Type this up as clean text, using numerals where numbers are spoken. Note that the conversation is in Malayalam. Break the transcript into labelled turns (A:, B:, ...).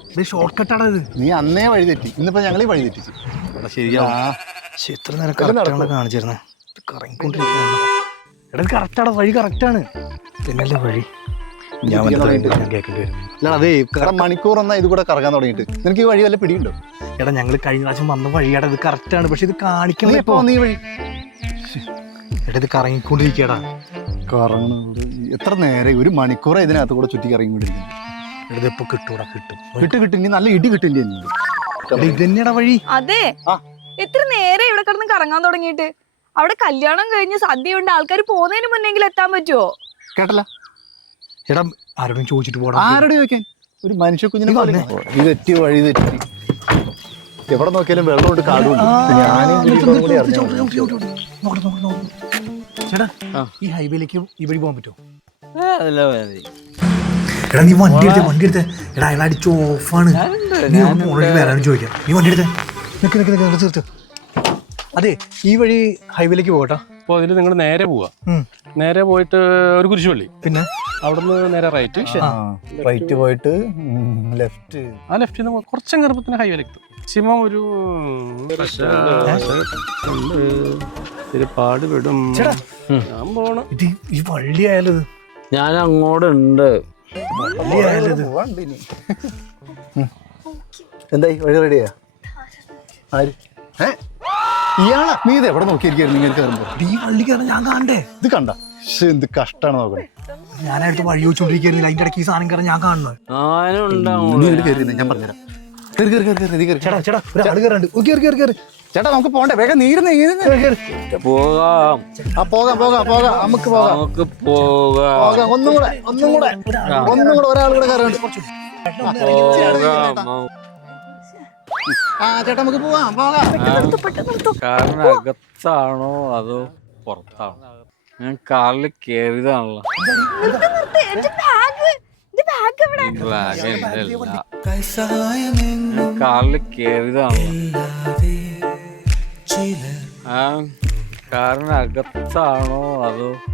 A: ഇത് ഷോർട്ട് കട്ടാണ് ഇത്.
B: നീ അന്നേ വഴി തെറ്റി, ഇന്നിപ്പോ ഞങ്ങൾ വഴി തെറ്റിച്ചു.
A: ശരിയാ, എത്ര നേരം കറക്റ്റാണ് കാണിച്ചിരുന്നത്. കറങ്ങിക്കൊണ്ടിരിക്കുകയാണ്. എടാ ഇത് കറക്റ്റാണ്, വഴി കറക്റ്റാണ്. പിന്നല്ലേ വഴി ഞാൻ കേൾക്കേണ്ടി വരും.
B: അല്ല അതേ മണിക്കൂർ എന്നാ ഇത് കൂടെ കറങ്ങാൻ തുടങ്ങിയിട്ട് നിനക്ക് ഈ വഴി വല്ല പിടിയുണ്ടോ?
A: എടാ ഞങ്ങൾ കഴിഞ്ഞ പ്രാവശ്യം വന്ന വഴിയാടാ, ഇത് കറക്റ്റാണ്. പക്ഷെ ഇത് കാണിക്കണം.
B: നീ വഴി
A: എടാ ഇത് കറങ്ങിക്കൊണ്ടിരിക്കടാ.
B: കറങ്ങണ എത്ര നേരെ, ഒരു മണിക്കൂറാണ് ഇതിനകത്ത് കൂടെ ചുറ്റി കറങ്ങിക്കൊണ്ടിരിക്കുന്നത്.
A: എടാ ഇതിപ്പോ കിട്ടൂടാ, കിട്ടും
B: കിട്ടും. ഇനി നല്ല ഇടി കിട്ടില്ല.
A: ഇത് തന്നെയാടാ വഴി.
C: അതെ, എത്ര നേരെ ഇവിടെ കിടന്ന് കറങ്ങാൻ തുടങ്ങിയിട്ട്. അവിടെ കല്യാണം കഴിഞ്ഞ് സദ്യ ഉണ്ട്, ആൾക്കാർ പോകുന്നതിന് മുന്നെങ്കിൽ എത്താൻ പറ്റുമോ?
B: കേട്ടല്ല.
A: എടാ ആരോടും ചോദിച്ചിട്ട് പോടാ.
B: ആരോട് ചോദിക്കാൻ? ഒരു മനുഷ്യ കുഞ്ഞിനെ ഇത് തെറ്റി വഴി തെറ്റി. എവിടെ നോക്കിയാലും വെള്ളമുണ്ട്, കാടുണ്ട്.
A: ചേട്ടാ ഈ ഹൈവേയിലേക്ക് ഈ വഴി പോകാൻ പറ്റുമോ?
D: അതല്ല
A: എടാ നീ വണ്ടി എടുത്തേ. എടാ അയാൾ അടിച്ച് ഓഫാണ്. നീ വരാനും ചോദിക്കാം. നീ വണ്ടി എടുത്തേ. തീർത്ത്. അതെ ഈ വഴി ഹൈവേയിലേക്ക് പോകട്ടോ.
D: അപ്പോൾ അതിൽ നിങ്ങൾ നേരെ പോവുക. നേരെ പോയിട്ട് ഒരു കുരിശുപള്ളി,
A: പിന്നെ
D: അവിടുന്ന് നേരെ റൈറ്റ്
B: പോയിട്ട് ലെഫ്റ്റ്.
D: ആ ലെഫ്റ്റിൽ നിന്ന് കുറച്ചും കറുപ്പത്തിന് ഹൈവേയിലേക്ക് എത്തും. മാക്സിമം ഒരു പാടുപെടും. ഞാൻ പോണം.
A: ഇത് ഈ വള്ളി ആയാലും ഇത്
E: ഞാൻ അങ്ങോട്ടുണ്ട്.
A: വള്ളി ആയാലും ഇത്
B: എന്തായി വഴി റെഡിയാ? ആര്? ഇയാളാ? നീ ഇത് എവിടെ നോക്കിയിരിക്കുന്നു? നിങ്ങൾ കയറുമ്പോ
A: ഈ വള്ളി കയറാൻ ഞാൻ കാണണ്ടേ?
B: ഇത് കണ്ട എന്ത് കഷ്ടാണ് നോക്കണേ.
A: ഞാനായിട്ട് വഴി ചോദിച്ചോണ്ടിരിക്കുന്നില്ല, അതിന്റെ ഇടയ്ക്ക് ഈ സാധനം കയറാൻ ഞാൻ കാണണോ?
B: ഞാൻ പറഞ്ഞുതരാം.
A: ചേട്ടാ ഒരാള് കയറുണ്ട്.
B: ചേട്ടാ നമുക്ക് പോണ്ടേ? വേഗം നീരുന്നേ.
E: പോകാം.
B: പോകാം നമുക്ക് പോകാം. ഒന്നും കൂടെ ഒരാൾ കൂടെ കയറുണ്ട്. ചേട്ടാ നമുക്ക് പോകാം.
E: കാരണം അകത്താണോ അതോ പുറത്താണോ? ഞാൻ കാറിൽ കേറിയതാണല്ലോ. കാറിൽ കേറിയതാണല്ലോ. കാരണം അകത്താണോ അതോ